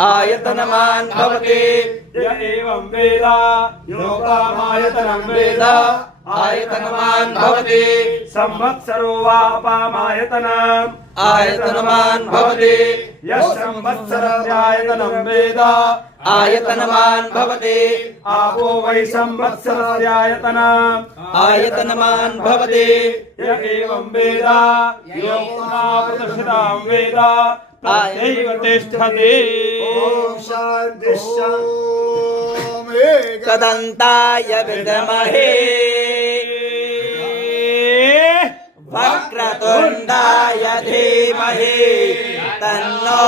आयतनवान् भवति य एवं वेद योगामायतनं वेद आयतनवान् भवति संवत्सरो वापामायतनम् आयतनवान् भवति यः संवत्सरस्यायतनं वेद आयतनवान् भवति आपो वै संवत्सरस्यायतनम् आयतनवान् भवति य एवं वेद योगप्रतिष्ठितां वेद तथैव तिष्ठति। ॐ शान्ति तदन्ताय विद्महे वक्रतुण्डाय धीमहि तन्नो